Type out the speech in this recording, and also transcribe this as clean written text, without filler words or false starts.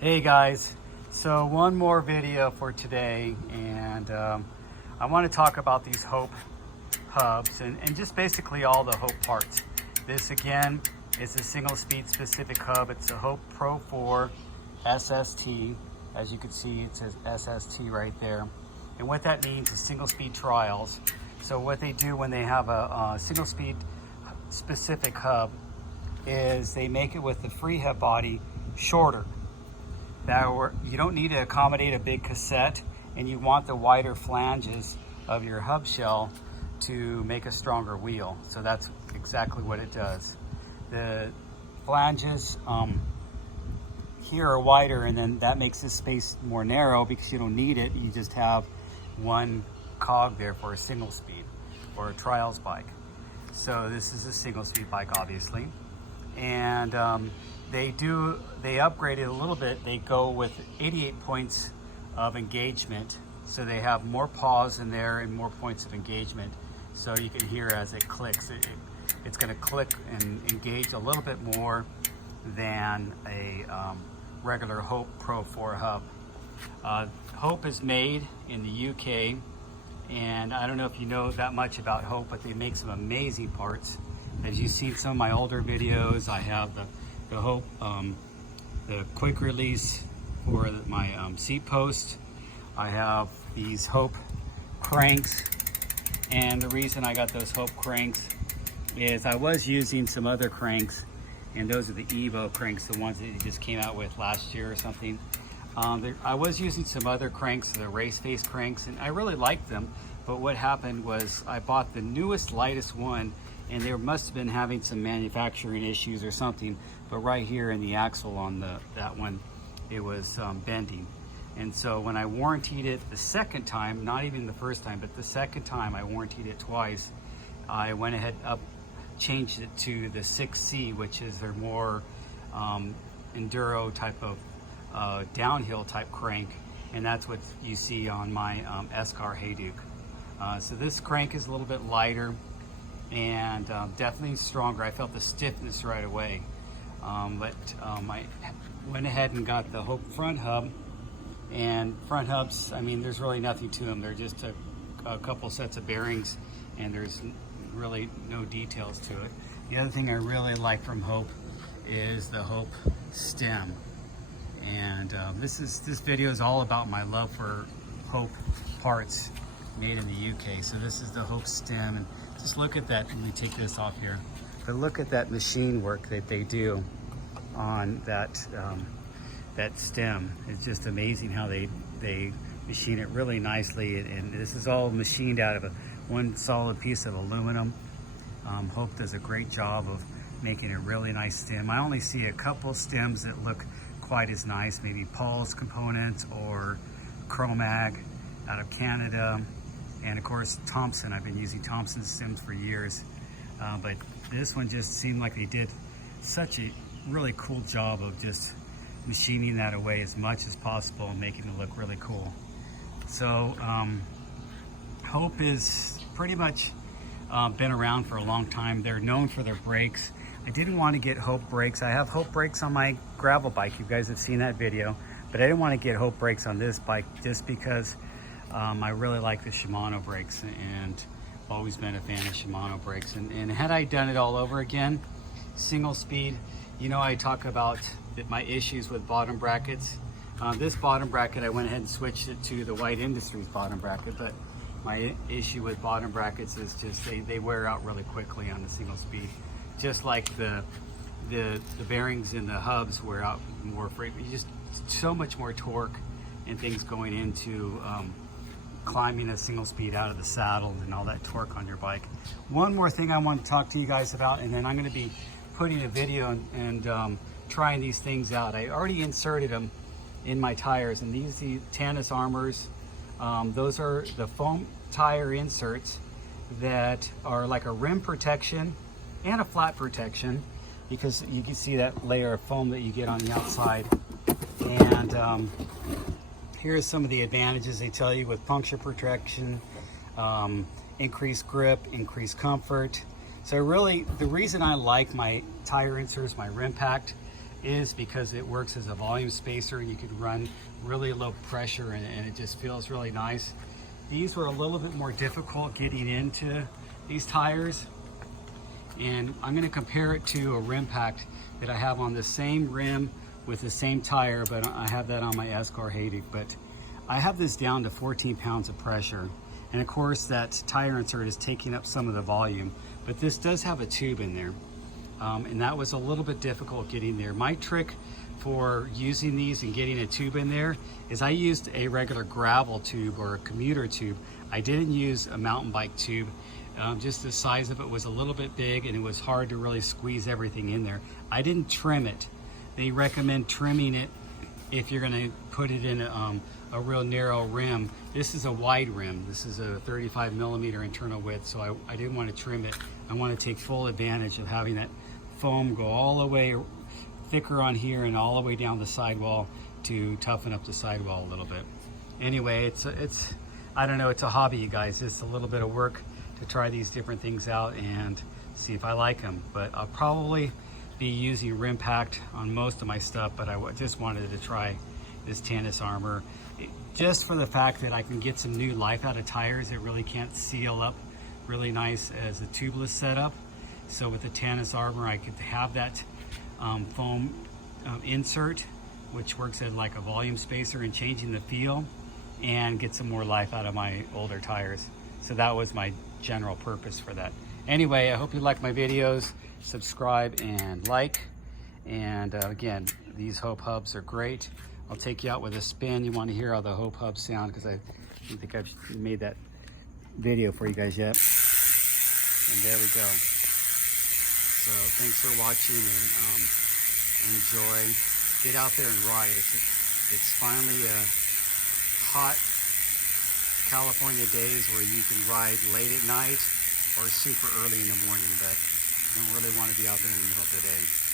Hey guys, so one more video for today, and I want to talk about these Hope hubs and just basically all the Hope parts. This again is a single speed specific hub. It's a Hope Pro 4 SST. As you can see, it says SST right there. And what that means is single speed trials. So what they do when they have a single speed specific hub is they make it with the free hub body shorter. You don't need to accommodate a big cassette, and you want the wider flanges of your hub shell to make a stronger wheel. So that's exactly what it does. The flanges here are wider, and then that makes this space more narrow because you don't need it. You just have one cog there for a single speed or a trials bike. So this is a single speed bike, obviously. And they upgrade it a little bit. They go with 88 points of engagement. So they have more pause in there and more points of engagement. So you can hear as it clicks, it's gonna click and engage a little bit more than a regular Hope Pro 4 hub. Hope is made in the UK, and I don't know if you know that much about Hope, but they make some amazing parts. As you've seen some of my older videos, I have the Hope, the quick release for my seat post. I have these Hope cranks, and the reason I got those Hope cranks is I was using some other cranks, and those are the Evo cranks, the ones that they just came out with last year or something. I was using some other cranks, the race face cranks, and I really liked them, but what happened was I bought the newest, lightest one, and they must have been having some manufacturing issues or something, but right here in the axle on that one, it was bending. And so when I warrantied it the second time, not even the first time, but the second time I warrantied it twice, I went ahead changed it to the 6C, which is their more enduro type of downhill type crank, and that's what you see on my S-Car Hayduk. So this crank is a little bit lighter and definitely stronger. I felt the stiffness right away. I went ahead and got the Hope front hub, and front hubs, I mean, there's really nothing to them. They're just a couple sets of bearings, and there's really no details to it. The other thing I really like from Hope is the Hope stem. And this video is all about my love for Hope parts made in the UK. So this is the Hope stem, and just look at that. Let me take this off here. But look at that machine work that they do on that that stem. It's just amazing how they machine it really nicely. And this is all machined out of one solid piece of aluminum. Hope does a great job of making a really nice stem. I only see a couple stems that look quite as nice, maybe Paul's Components or Chromag out of Canada. And of course, Thompson. I've been using Thompson stems for years. But this one just seemed like they did such a really cool job of just machining that away as much as possible and making it look really cool. So Hope is pretty much been around for a long time. They're known for their brakes. I didn't want to get Hope brakes. I have Hope brakes on my gravel bike. You guys have seen that video, but I didn't want to get Hope brakes on this bike just because I really like the Shimano brakes, and always been a fan of Shimano brakes. And had I done it all over again, single speed, you know, I talk about my issues with bottom brackets. This bottom bracket, I went ahead and switched it to the White Industries bottom bracket, but my issue with bottom brackets is just they wear out really quickly on the single speed. Just like the bearings in the hubs wear out more frequently. Just so much more torque and things going into climbing a single speed out of the saddle and all that torque on your bike. One more thing I want to talk to you guys about, and then I'm going to be putting a video and trying these things out. I already inserted them in my tires, and these Tannis Armors. Those are the foam tire inserts that are like a rim protection and a flat protection, because you can see that layer of foam that you get on the outside. And here's some of the advantages they tell you with puncture protection, increased grip, increased comfort. So really, the reason I like my tire inserts, my rim packed, is because it works as a volume spacer. You could run really low pressure and it just feels really nice. These were a little bit more difficult getting into these tires. And I'm going to compare it to a rim pack that I have on the same rim with the same tire, but I have that on my Escar Haydick. But I have this down to 14 pounds of pressure. And of course that tire insert is taking up some of the volume, but this does have a tube in there. And that was a little bit difficult getting there. My trick for using these and getting a tube in there is I used a regular gravel tube or a commuter tube. I didn't use a mountain bike tube. Just the size of it was a little bit big and it was hard to really squeeze everything in there. I didn't trim it. They recommend trimming it if you're gonna put it in a real narrow rim. This is a wide rim. This is a 35 millimeter internal width, so I didn't want to trim it. I want to take full advantage of having that foam go all the way thicker on here and all the way down the sidewall to toughen up the sidewall a little bit. Anyway, it's I don't know, it's a hobby, you guys. It's a little bit of work to try these different things out and see if I like them. But I'll probably be using rim packed on most of my stuff, but I just wanted to try this Tannis Armor just for the fact that I can get some new life out of tires that really can't seal up really nice as a tubeless setup. So with the Tannis Armor, I could have that foam insert, which works as like a volume spacer and changing the feel, and get some more life out of my older tires. So that was my general purpose for that. Anyway, I hope you like my videos. Subscribe and like. And again, these Hope hubs are great. I'll take you out with a spin. You want to hear how the Hope hubs sound because I don't think I've made that video for you guys yet. And there we go. So thanks for watching and enjoy. Get out there and ride. It's finally a hot California days where you can ride late at night or super early in the morning, but you don't really want to be out there in the middle of the day.